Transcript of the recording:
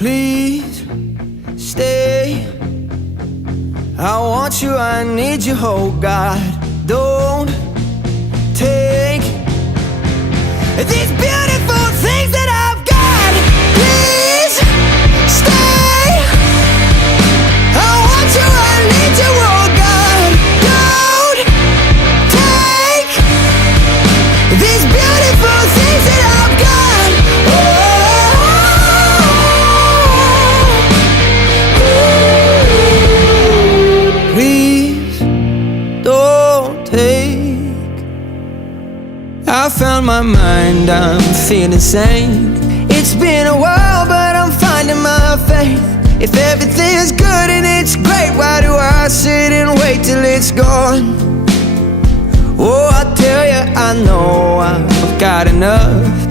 Please stay. I want you, I need you, oh God. Don't take these beautiful things that I've got. Please stay. I want you, I need you, oh God. Don't take these beautiful things that I've got. Please don't take. I found my mind, I'm feeling sane. It's been a while, but I'm finding my faith. If everything's good and it's great, why do I sit and wait till it's gone? Oh, I tell you, I know I've got enough.